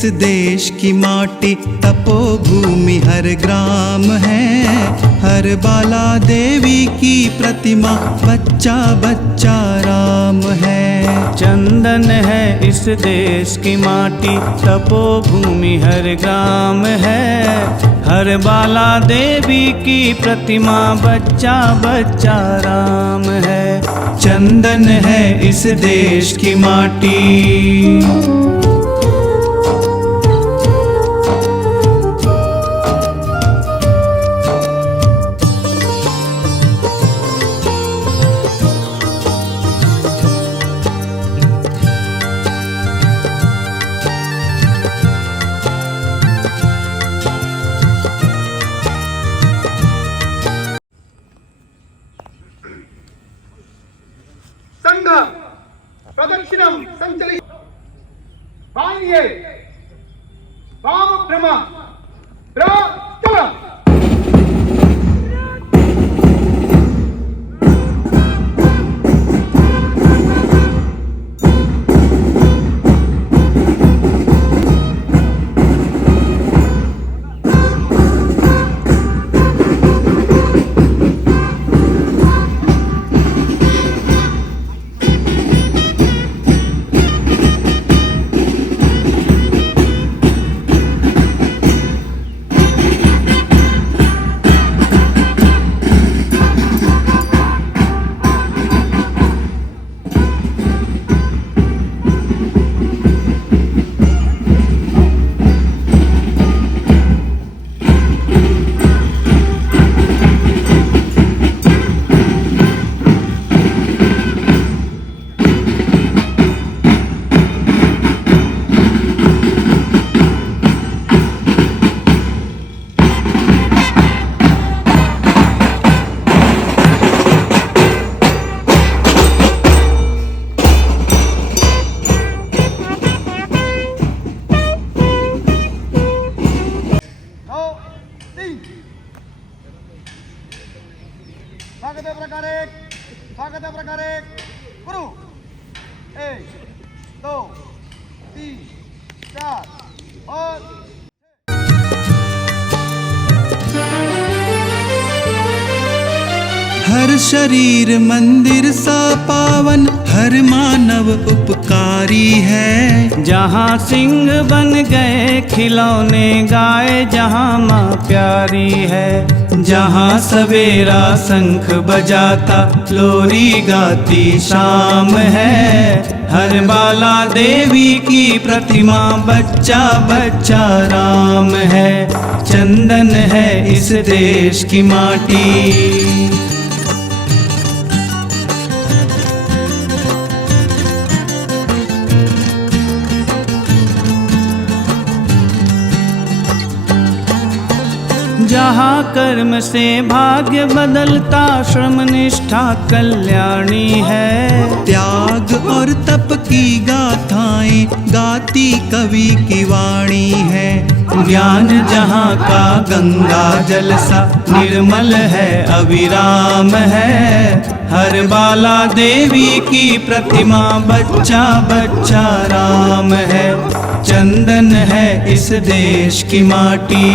इस देश की माटी, तपोभूमि हर ग्राम है। हर बाला देवी की प्रतिमा, बच्चा बच्चा राम है। चंदन है इस देश की माटी, तपोभूमि हर ग्राम है। हर बाला देवी की प्रतिमा, बच्चा बच्चा राम है। चंदन है इस देश की माटी। प्रदक्षिणं संचलि वाण्ये वामभ्रम प्रचलम्। स्वागत प्रकारे करू। 1 2 3 4 और हर शरीर मंदिर सा पावन, हर मानव उपकारी है। जहाँ सिंह बन गए खिलौने गाए, जहाँ माँ प्यारी है। जहाँ सवेरा शंख बजाता, लोरी गाती शाम है। हर बाला देवी की प्रतिमा, बच्चा बच्चा राम है। चंदन है इस देश की माटी। जहाँ कर्म से भाग्य बदलता, श्रम निष्ठा कल्याणी है। त्याग और तप की गाथाएं गाती कवि की वाणी है। ज्ञान जहाँ का गंगा जल सा, निर्मल है अविराम है। हर बाला देवी की प्रतिमा, बच्चा बच्चा राम है। चंदन है इस देश की माटी।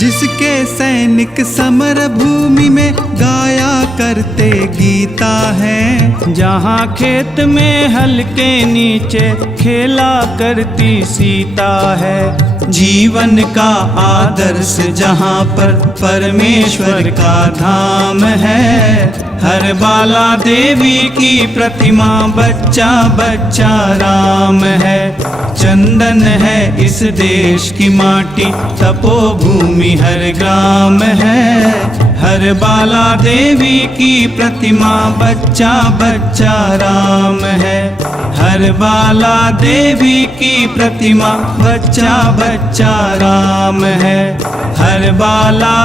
जिसके सैनिक समर भूमि में गाया करते गीता है। जहाँ खेत में हल के नीचे खेला करती सीता है। जीवन का आदर्श जहाँ पर परमेश्वर का धाम है। हर बाला देवी की प्रतिमा, बच्चा बच्चा राम है। चंदन है इस देश की माटी, तपोभूमि हर ग्राम है। हर बाला देवी की प्रतिमा, बच्चा बच्चा राम है। हर बाला देवी की प्रतिमा, बच्चा बच्चा राम है। हर बाला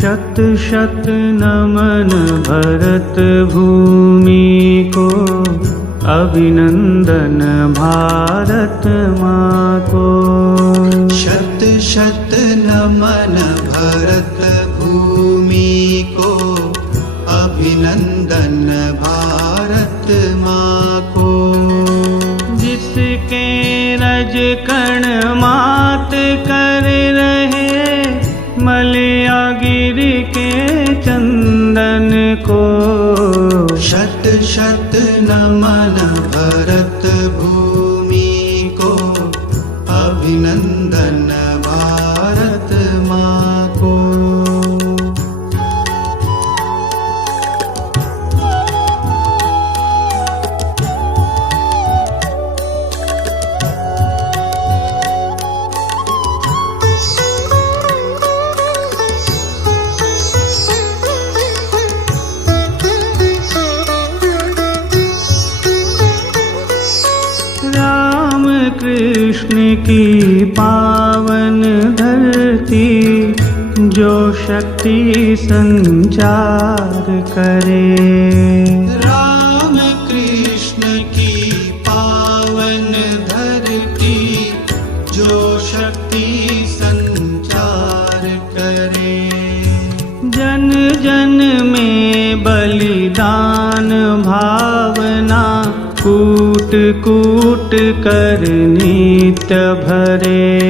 शत शत नमन भरत भूमि को, अभिनंदन भारत माँ को। शत शत नमन भरत भूमि को, अभिनंदन भारत माँ को। जिसके रज कण मात कर रहे, मलया गिरि के चंदन को। शत शत नमन भरत भूमि को, अभिनंदन भारत माँ को। कृष्ण की पावन धरती, जो शक्ति संचार करे। राम कृष्ण की पावन धरती, जो शक्ति संचार करे। जन जन में बलिदान भावना, कूट कूट कर नित्य भरे।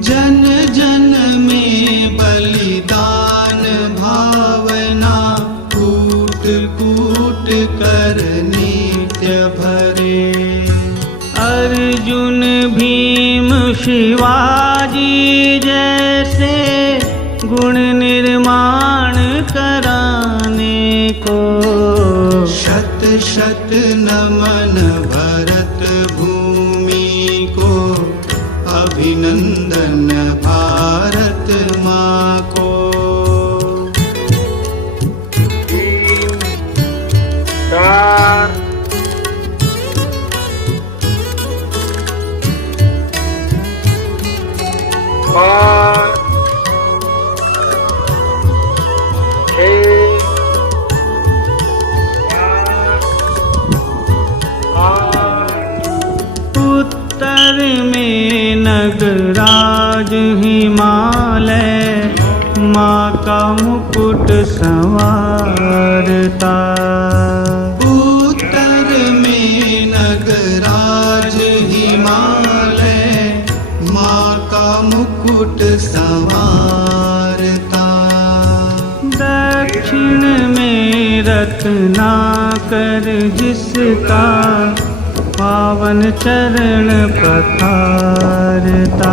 जन जन में बलिदान भावना, कूट कूट कर नित्य भरे। अर्जुन भीम शिवाजी जैसे गुण निर्माण कराने को। शत शत नमन भरत भूमि को, अभिनंदन भारत माँ को। 3, 4 5 6 उत्तर में नगराज हिमालय, माँ का मुकुट संवारता। उत्तर में नगराज हिमालय, माँ का मुकुट संवारता। दक्षिण में रत्नाकर जिसका, पावन चरण पखारता।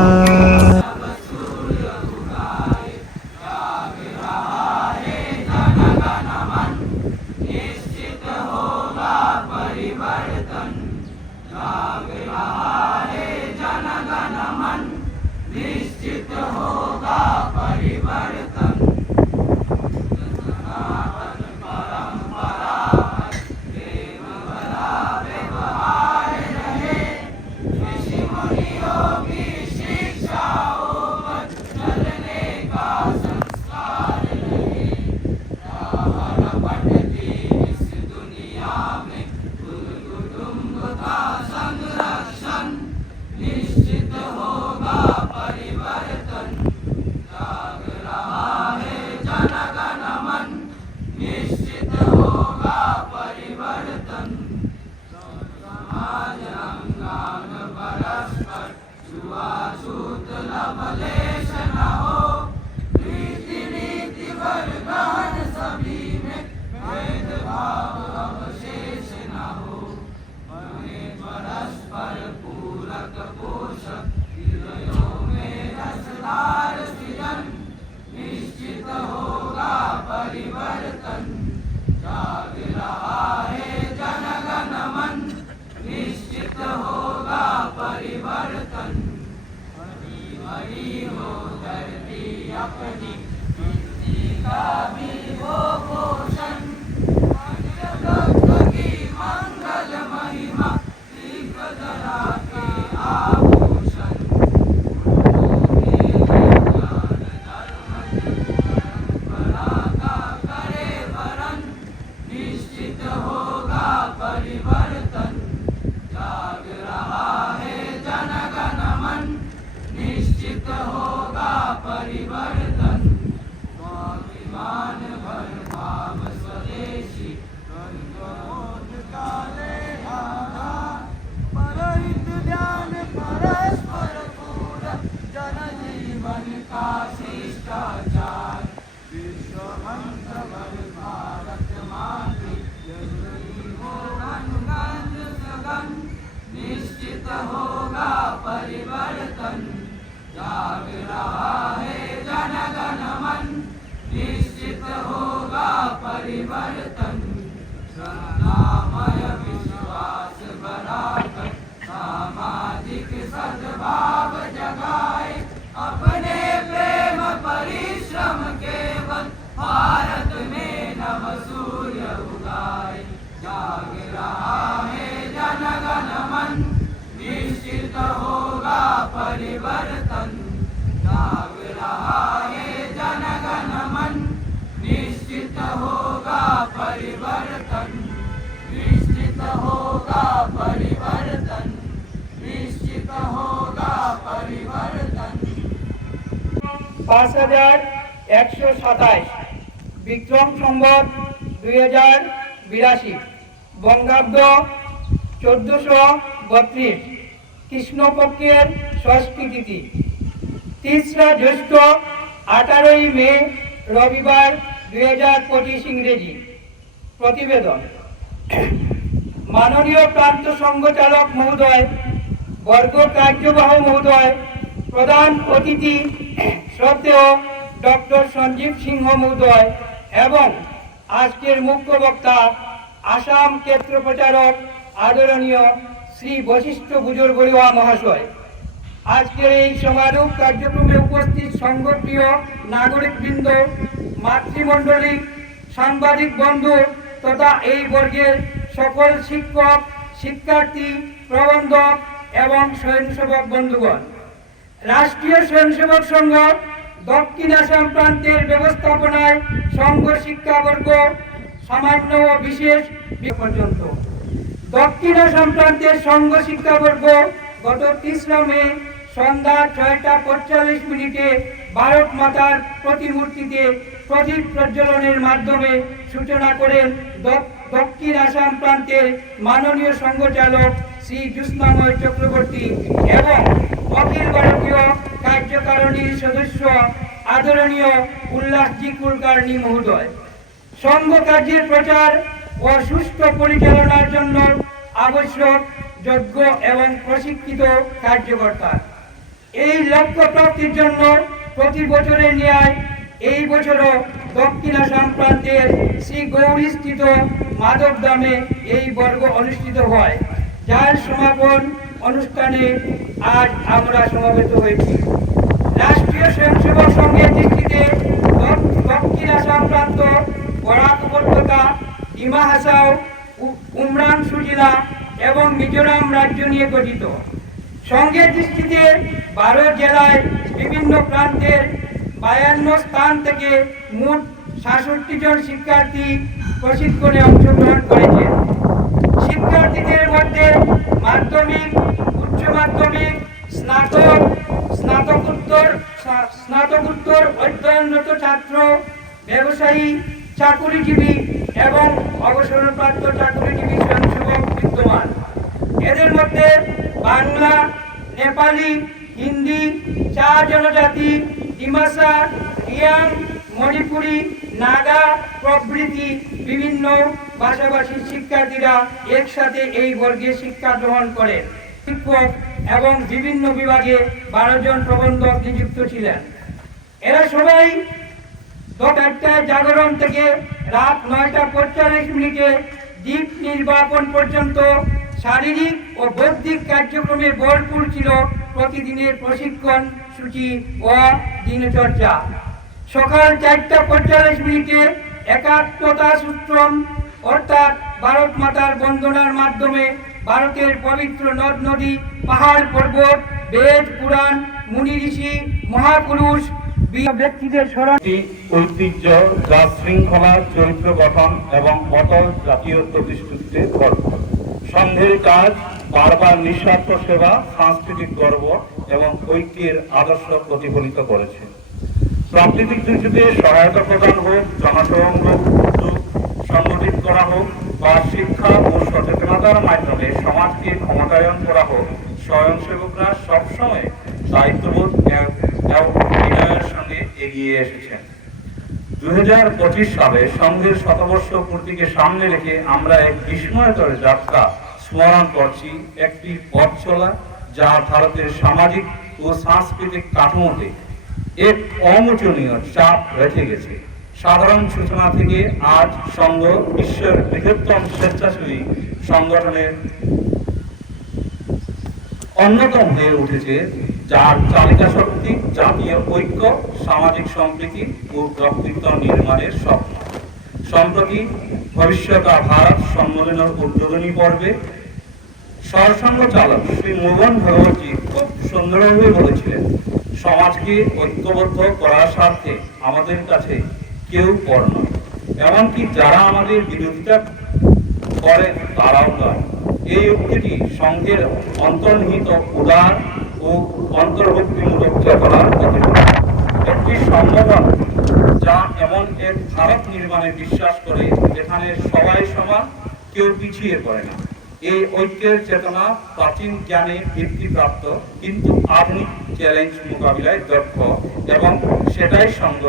বিক্রম সম্বত 2082 বঙ্গাব্দ 1432 কৃষ্ণপক্ষের ষষ্ঠী তিথি 3রা জ্যৈষ্ঠ 18ই মে রবিবার 2025 ইংরেজি। প্রতিবেদন। মাননীয় প্রান্ত সংঘচালক মহোদয়, বর্গ কার্যবাহ মহোদয়, প্রধান অতিথি শ্রদ্ধেয় ডক্টর সঞ্জীব সিংহ মহোদয় এবং আজকের মুখ্য বক্তা আসাম ক্ষেত্র প্রচারক আদরণীয় শ্রী বশিষ্ঠ বুজুর বড়ুয়া মহাশয়। আজকের এই সমারোহ কার্যক্রমে উপস্থিত সংঘপ্রিয় নাগরিকবৃন্দ, মাতৃমণ্ডলী, সাংবাদিক বন্ধু তথা এই বর্গের সকল শিক্ষক, শিক্ষার্থী, প্রবন্ধক এবং স্বয়ংসেবক বন্ধুগণ, রাষ্ট্রীয় স্বয়ংসেবক সংঘ দক্ষিণ আসাম প্রান্তের ব্যবস্থাপনায় সংঘ শিক্ষাবর্গ সামান্য ও বিশেষ পর্যন্ত দক্ষিণ আসাম প্রান্তের সংঘ শিক্ষাবর্গ গত 3রা মে সন্ধ্যা 6টা 45 ভারত মাতার প্রতিমূর্তিতে প্রদীপ প্রজ্বলনের মাধ্যমে সূচনা করেন দক্ষিণ আসাম প্রান্তের মাননীয় সংঘচালক শ্রী জ্যোৎস্নাময় চক্রবর্তী এবং অখিল ভারতীয় কার্যকারিণীর সদস্য আদরণীয় উল্লাসজি কুলকার্ণী মহোদয়। সংঘ কার্যের প্রচার ও সুষ্ঠু পরিচালনার জন্য আবশ্যক যোগ্য এবং প্রশিক্ষিত কার্যকর্তা। এই লক্ষ্য প্রাপ্তির জন্য প্রতি বছরের ন্যায় এই বছরও দক্ষিণ আসাম প্রান্তের শ্রী গৌরীস্থিত মাধবধামে এই বর্গ অনুষ্ঠিত হয়, যার সমাপন অনুষ্ঠানে আজ আমরা সমবেত হয়েছি। রাষ্ট্রীয় স্বয়ংসেবক সংঘের দৃষ্টিতে দক্ষিণ আসাম প্রান্ত বরাক উপত্যকা, ডিমা হাসাও, উমরাংশু জেলা এবং মিজোরাম রাজ্য নিয়ে গঠিত। সংঘের দৃষ্টিতে 12 জেলায় বিভিন্ন প্রান্তের 52 স্থান থেকে মোট 66 জন শিক্ষার্থী প্রশিক্ষণে অংশগ্রহণ করেছে। শিক্ষার্থীদের মধ্যে মাধ্যমিক, উচ্চ মাধ্যমিক, স্নাতকোত্তর অধ্যয়নরত ছাত্র, ব্যবসায়ী, চাকুরিজীবী এবং অবসরপ্রাপ্ত চাকুরিজীবী স্বয়ংসেবক বিদ্যমান। এদের মধ্যে বাংলা, নেপালি, হিন্দি, চা জনজাতি, ডিমাসা, রিয়াং, মণিপুরি, নাগা প্রভৃতি বিভিন্ন ভাষাভাষীর শিক্ষার্থীরা একসাথে এই বর্গে শিক্ষা গ্রহণ করেন। শিক্ষক এবং বিভিন্ন বিভাগে 12 জন প্রবন্ধক নিযুক্ত ছিলেন। এরা সবাই 4টায় জাগরণ থেকে রাত 9টা 45 দ্বীপ নির্বাপন পর্যন্ত শারীরিক ও বৌদ্ধিক কার্যক্রমে ভরপুর ছিল প্রতিদিনের প্রশিক্ষণ সূচি ও দিনচর্চা। সকাল 4টা 45 একাত্মতা সূত্রম অর্থাৎ ভারত মাতার বন্দনার মাধ্যমে ভারতের পবিত্র নদ নদী, পাহাড় পর্বত, বেদ পুরাণ, মুনি ঋষি, মহাপুরুষ ব্যক্তিদের স্মরণ, ঐতিহ্য, যা শৃঙ্খলা, চরিত্র গঠন এবং অটল জাতীয় প্রতিষ্ঠিতের গর্ব। সংঘের কাজ বারবার নিঃস্বার্থ সেবা, সাংস্কৃতিক গর্ব এবং ঐক্যের আদর্শ প্রতিফলিত করেছে। প্রাকৃতিক দুর্যোগে সহায়তা প্রদান হোক, জনসংযোগ সংগঠিত করা হোক বা শিক্ষা ও সচেতনতার মাধ্যমে সমাজকে ক্ষমতায়ন করা হোক, স্বয়ংসেবকরা সবসময় দায়িত্ববোধ এবং বিনয়ের সঙ্গে এগিয়ে এসেছেন। 2025 সালে সংঘের শতবর্ষ পূর্তিকে সামনে রেখে আমরা এক বিস্ময়কর যাত্রা স্মরণ করছি। একটি পথ চলা যা ভারতের সামাজিক ও সাংস্কৃতিক কাঠামোতে এক অমোচনীয় চাপ রেখে গেছে। সাধারণ সূচনা থেকে আজ সংঘ বিশ্বের বৃহত্তম স্বেচ্ছাসেবী সংগঠনের অন্যতম হয়ে উঠেছে, যার চালিকা শক্তি জাতীয় ঐক্য, সামাজিক সম্প্রীতি ও ব্যক্তিত্ব নির্মাণের স্বপ্ন। সম্প্রতি ভবিষ্যৎ ভারত সম্মেলনের উদ্বোধনী পর্বে সরসংঘ চালক শ্রী মোহন ভগবতী খুব সুন্দরভাবে বলেছিলেন, সমাজকে ঐক্যবদ্ধ করার স্বার্থে আমাদের কাছে কেউ পর নয়, এমনকি যারা আমাদের বিরোধিতা করে তারাও নয়। এই উক্তিটি সংঘের অন্তর্নিহিত উদার ও অন্তর্ভুক্তিমূলক চেতনার প্রতিফলন। একটি সংগঠন যা এমন এক ভারত নির্মাণে বিশ্বাস করে যেখানে সবাই সমান, কেউ পিছিয়ে পড়ে না। এই ঐক্যের চেতনা প্রাচীন জ্ঞানে ভিত্তিপ্রাপ্ত, কিন্তু আধুনিক চ্যালেঞ্জ মোকাবিলায় দক্ষ এবং সেটাই সংঘ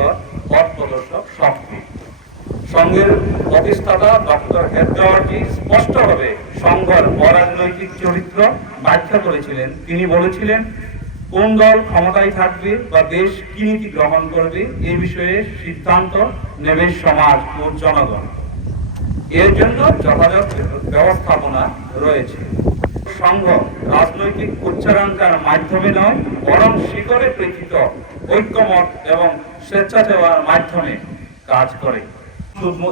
পথ প্রদর্শক শক্তি। সংঘের প্রতিষ্ঠাতা ডক্টর হেডগাওয়ার্জি স্পষ্টভাবে সংঘের অরাজনৈতিক চরিত্র ব্যাখ্যা করেছিলেন। তিনি বলেছিলেন, কোন দল ক্ষমতায় থাকবে বা দেশ কি নীতি গ্রহণ করবে এ বিষয়ে সিদ্ধান্ত নেবে সমাজ ও জনগণ। এর জন্য যথাযথ ব্যবস্থাপনা রয়েছে। সংঘ রাজনৈতিক উচ্চাকাঙ্ক্ষার মাধ্যমে নয়, বরং শিকড়ে প্রেক্ষিত ঐক্যমত এবং স্বেচ্ছাসেবার মাধ্যমে কাজ করে।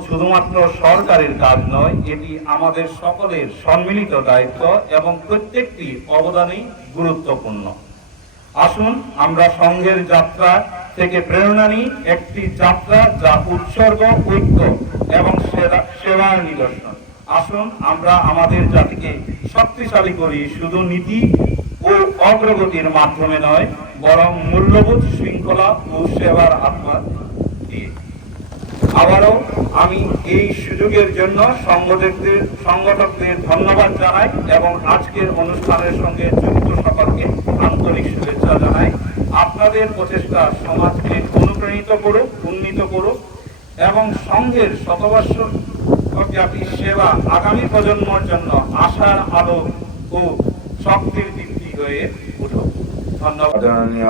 শুধুমাত্র সরকারের কাজ নয়, এটি আমাদের সকলের সম্মিলিত দায়িত্ব এবং প্রত্যেকটি অবদানই গুরুত্বপূর্ণ। আসুন আমরা সংঘের যাত্রা থেকে প্রেরণা নিই, একটি যাত্রা যা উৎসর্গ, ঐক্য এবং সেবার নিদর্শন। আসুন আমরা আমাদের জাতিকে শক্তিশালী করি, শুধু নীতি ও অগ্রগতির মাধ্যমে নয়, বরং মূল্যবোধ, শৃঙ্খলা ও সেবার আত্মা দিয়ে। আবারও আমি এই সুযোগের জন্য সংগঠকদের ধন্যবাদ জানাই এবং আজকের অনুষ্ঠানের সঙ্গে যুক্ত সকলকে আন্তরিক শুভেচ্ছা জানাই। আপনাদের প্রচেষ্টা সমাজকে অনুপ্রাণিত করুক, উন্নীত করুক এবং সংঘের শতবর্ষব্যাপী সেবা আগামী প্রজন্মের জন্য আশার আলো ও শক্তির দীপ্তি হয়ে উঠুক। ধন্যবাদ। आदरणीय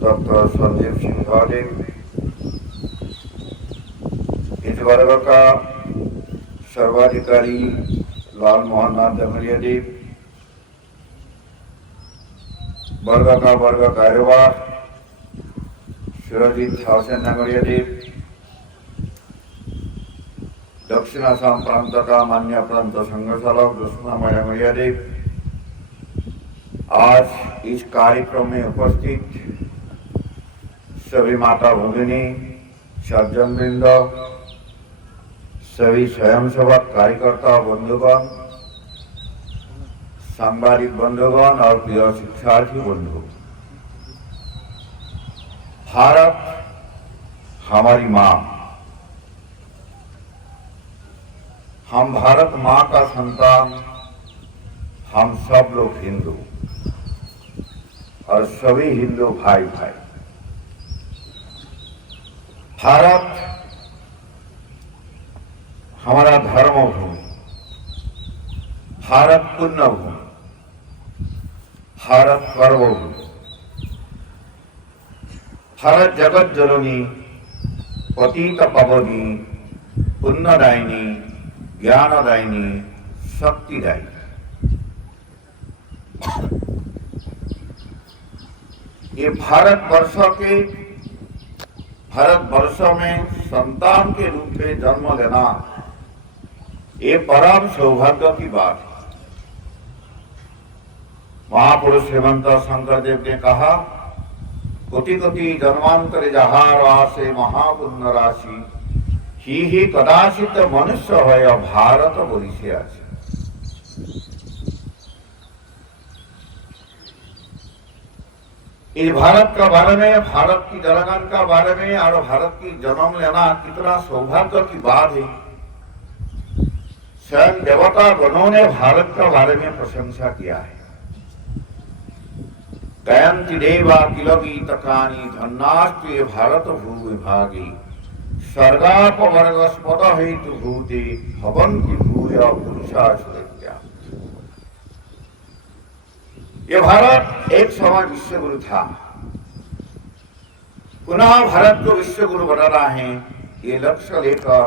डॉक्टर संजीव सिंह देव, इस वर्ग का सर्वाधिकारी लाल मोहन नाथ डमरिया देव, वर्ग का वर्ग कार्यवाह सुरजीत हाउसेन डमरिया देव, दक्षिण असम प्रांत का मान्य प्रांत संघ चालक दुष्मा डमरिया देव, आज इस कार्यक्रम में उपस्थित सभी माता भगिनी, सज्जन वृंद, सभी स्वयंसेवक कार्यकर्ता बंधुगण, सांबादिक बंधुगण और प्रिय शिक्षार्थी बंधु, भारत हमारी माँ, हम भारत माँ का संतान, हम सब लोग हिंदू और सभी हिंदू भाई भाई। भारत हमारा धर्म भूमि, भारत पुण्य भूमि, भारत कर्म भूमि, भारत जगत जननी, पतित पावनी, पुण्यदायिनी, ज्ञानदायिनी, शक्तिदायिनी। ये भारत वर्ष में संतान के रूप में जन्म लेना ये परम सौभाग्य की बात है। महापुरुष श्रीमंत शंकरदेव ने कहा, कोटि कोटि जन्मांतरे जहार आसे महापुण्य राशि, ही कदाचित मनुष्य है भारत बरिशे आसे। इस भारत का बारे में, भारत की जनगण का बारे में और भारत की जन्म लेना कितना सौभाग्य की बात है। स्वयं देवता गणों ने भारत का बारे में प्रशंसा किया है। गायन्ति देवा किल गीतकानि धन्नास्ते भारत भूविभागी, स्वर्गापवर्गस्पद हेतु भूते भवन्ति भूय पुरुषा सुरक्षा। ये भारत एक समय विश्वगुरु था, पुनः भारत को विश्वगुरु बनाना है, ये लक्ष्य लेकर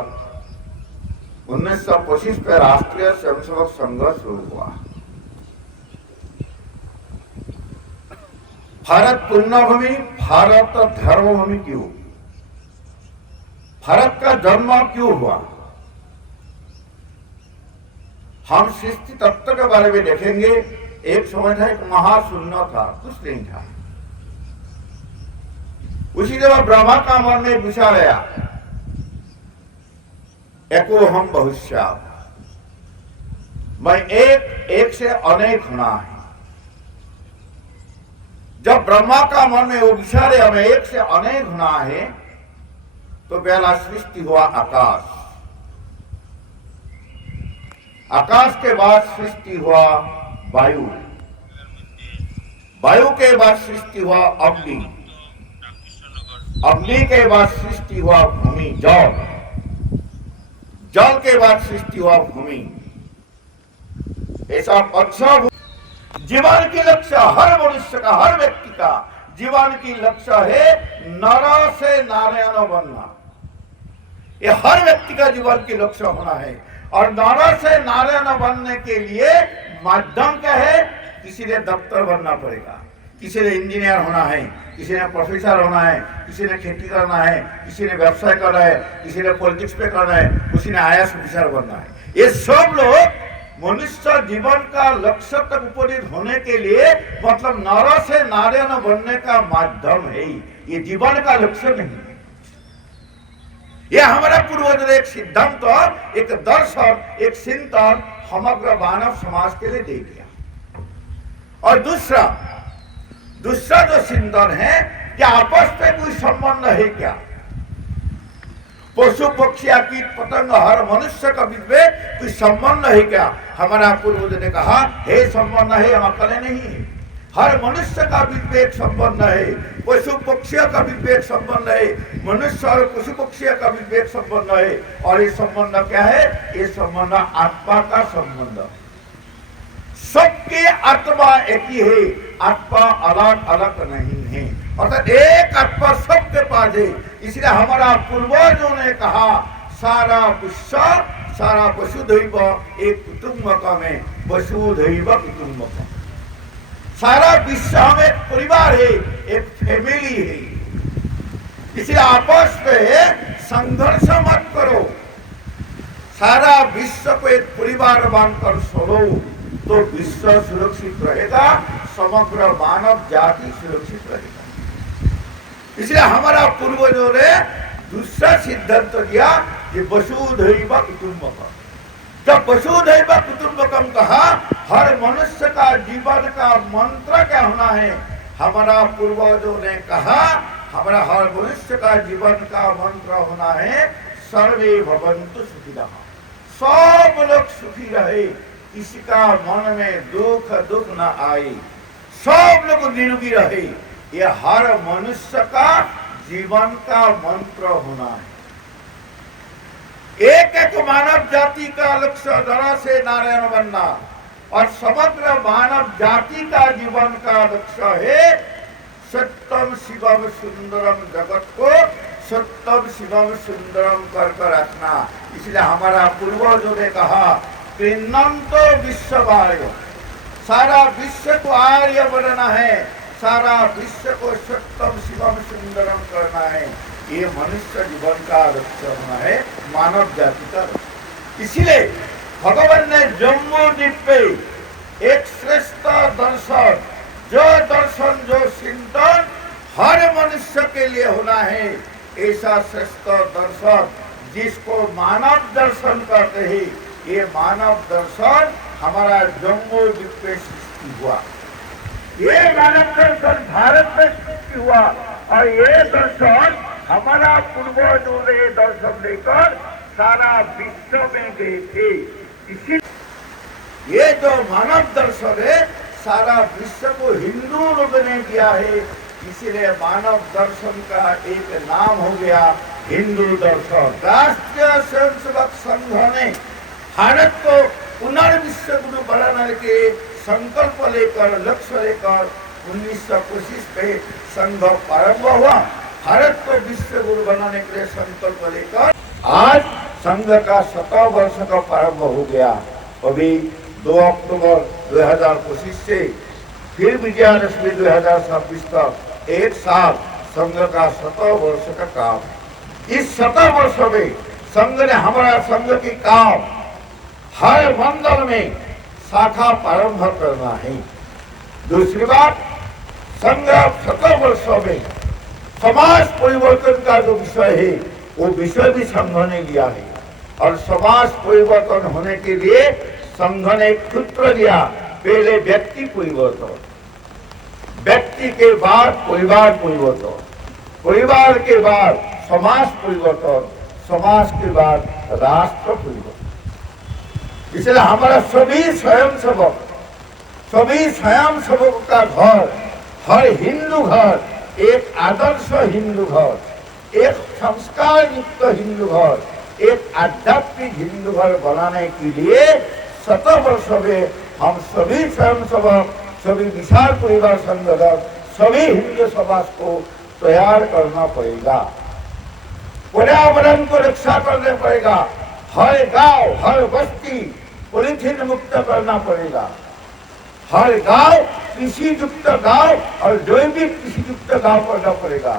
1925 में राष्ट्रीय स्वयंसेवक संघ शुरू हुआ। भारत पुण्यभूमि, भारत धर्मभूमि क्यों? भारत का जन्म क्यों हुआ? हम सृष्टि तत्व के बारे में देखेंगे। एक समय था, एक महाशून्य था, कुछ नहीं था। उसी जगह ब्रह्मा का मन में विचार आया, एको हम बहुश्याम, मैं एक से अनेक होना है। जब ब्रह्मा का मन में वो विचार है हमें एक से अनेक होना है, तो पहला सृष्टि हुआ आकाश, आकाश के बाद सृष्टि हुआ वायु, वायु के बाद सृष्टि हुआ अग्नि, अग्नि के बाद सृष्टि हुआ भूमि जल, जल के बाद सृष्टि हुआ भूमि। ऐसा जीवन की लक्ष्य हर मनुष्य का, हर व्यक्ति का जीवन की लक्ष्य है नर से नारायण बनना। ये हर व्यक्ति का जीवन की लक्ष्य होना है। और नर से नारायण बनने के लिए माध्यम क्या है? किसी ने डॉक्टर बनना पड़ेगा, किसी ने इंजीनियर होना है, किसी ने प्रोफेसर होना है, किसी ने खेती करना है, किसी ने व्यवसाय करना है, किसी ने पॉलिटिक्स पे करना है, किसी ने आईएएस ऑफिसर बनना है। ये सब लोग मनुष्य जीवन का लक्ष्य तक उपनीत होने के लिए मतलब नर से नारायण बनने का माध्यम है। ये जीवन का लक्ष्य नहीं है। यह हमारा पूर्वज ने एक सिद्धांत, एक दर्शन, एक चिंतन समग्र मानव समाज के लिए दे दिया। और दूसरा जो चिंतन है कि आपस में कोई संबंध है क्या? पशु पक्षी कीट पतंग हर मनुष्य का बीच में कोई संबंध है क्या? हमारा पूर्वज ने कहा हे संबंध है, हम अकेले नहीं है। हर मनुष्य का बीच में एक संबंध है, पशु पक्षियों का बीच में एक संबंध है, मनुष्य और पशु पक्षियों का बीच में एक संबंध है। और ये संबंध क्या है? ये संबंध आत्मा का संबंध। सबकी आत्मा एक ही है, आत्मा अलग अलग नहीं है। अर्थात एक आत्मा सबके पास है। इसलिए हमारा पूर्वजों ने कहा सारा विश्व सारा वसुधैव एक कुटुंबकम है, वसुधैव कुटुंबकम। सारा विश्व में एक परिवार है, एक फैमिली है। इसलिए आपस में संघर्ष मत करो। सारा विश्व को एक परिवार मानकर चलो तो विश्व सुरक्षित रहेगा, समग्र मानव जाति सुरक्षित रहेगा। इसलिए हमारा पूर्वजों ने दूसरा सिद्धांत दिया कि वसुधैव कुटुंबकम। जब वसुधैव कुटुंबकम कहा, हर मनुष्य का जीवन का मंत्र क्या होना है? हमारा पूर्वजों ने कहा हमारा हर मनुष्य का जीवन का मंत्र होना है सर्वे भवन्तु सुखिनः। सब लोग सुखी रहे, किसी का मन में दुख न आए, सब लोग निरोगी रहे। ये हर मनुष्य का जीवन का मंत्र होना है। एक एक मानव जाति का लक्ष्य नर से नारायण बनना और समग्र मानव जाति का जीवन का लक्ष्य है सत्यम शिवम सुंदरम, जगत को सत्यम शिवम सुंदरम कर रखना। इसलिए हमारा पूर्वजों ने कहा प्रीणंतो विश्ववार्य, सारा विश्व को आर्य बनना है, सारा विश्व को सत्यम शिवम सुंदरम करना है। ये मनुष्य जीवन का लक्ष्य होना है, मानव जाति का लक्ष्य। इसलिए भगवान ने जम्मू द्वीप पे एक श्रेष्ठ दर्शन, जो चिंतन हर मनुष्य के लिए होना है, ऐसा श्रेष्ठ दर्शन जिसको मानव दर्शन कहते हैं, ये मानव दर्शन हमारा जम्मू द्वीप पे सृष्टि हुआ। ये मानव दर्शन भारत में सृष्टि हुआ और ये दर्शन हमारा पूर्वजों ने दर्शन लेकर सारा विश्व में गए थे। इसी ये जो मानव दर्शन है सारा विश्व को हिंदू लोग ने दिया है, इसीलिए मानव दर्शन का एक नाम हो गया हिंदू दर्शन। राष्ट्रीय स्वयंसेवक संघ ने भारत को पुनर्विश्व गुरु बनाने के संकल्प लेकर, लक्ष्य लेकर 1925 पे संघ प्रारंभ हुआ। भारत को विश्व गुरु बनाने के लिए संकल्प लेकर आज संघ का 100 वर्ष का प्रारंभ हो गया। अभी 2 अक्टूबर 2025 से फिर विजयादशमी 2026 तक एक साल संघ का 100 वर्ष का काम। इस 100 वर्षों में संघ ने हमारा संघ की काम हर मंडल में शाखा प्रारंभ करना है। दूसरी बात, संघ 100 वर्षों में समाज परिवर्तन का जो विषय है वो विषय भी संघ ने लिया है और समाज परिवर्तन होने के लिए संघ ने एक सूत्र दिया। पहले व्यक्ति परिवर्तन, व्यक्ति के बाद परिवार परिवर्तन, परिवार के बाद समाज परिवर्तन, समाज के बाद राष्ट्र परिवर्तन। इसलिए हमारा सभी स्वयंसेवक का घर, हर हिंदू घर एक आदर्श हिंदू घर, एक संस्कार युक्त हिंदू घर, एक आध्यात्मिक हिंदू घर बनाने के लिए 100 वर्षों में हम सभी स्वयंसेवक सभी विशाल परिवार संगठन, सभी हिंदू समाज को तैयार करना पड़ेगा। पर्यावरण को रक्षा करना पड़ेगा। हर गांव, हर बस्ती पॉलीथीन मुक्त करना पड़ेगा। हर गांव कृषि युक्त गांव और जैविक कृषि युक्त गांव करना पड़ेगा।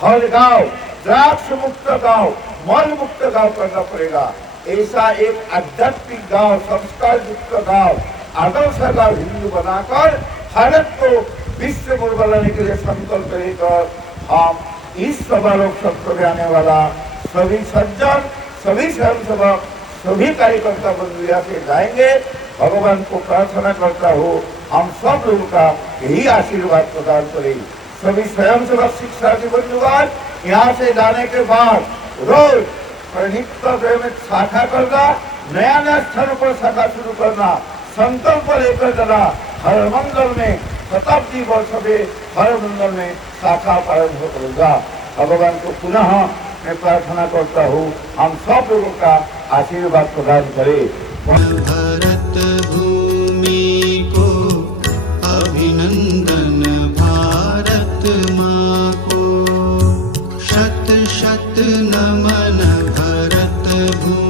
हर गांव ड्रग्स मुक्त गांव, मल मुक्त गांव करना पड़ेगा। ऐसा एक आध्यात्मिक गांव, संस्कार युक्त गांव, आदर्श गांव हिंदू बनाकर भारत को विश्व गुरु बनाने के लिए संकल्प लेकर हम इस सभालोक सत्र में आने वाला सभी सज्जन, सभी स्वयंसेवक, सभी कार्यकर्ता बंधु यहाँ से जाएंगे। भगवान को प्रार्थना करता हूँ हम सब लोगों का यही आशीर्वाद प्रदान करें। सभी स्वयंसेवक शिक्षार्थी बंधुगण यहाँ से जाने के बाद रोज नित्य में शाखा करना, नया नया स्थानों पर शाखा शुरू करना, संकल्प लेकर जाना। हर मंडल में शताब्दी वर्ष में हर मंडल में शाखा प्रारंभ करेगा। भगवान को पुनः मैं प्रार्थना करता हूँ हम सब लोगों का आशीर्वाद प्रदान करे। भरत भूमि को अभिनंदन, भारत माँ को शत शत नमन, भरत भूमि।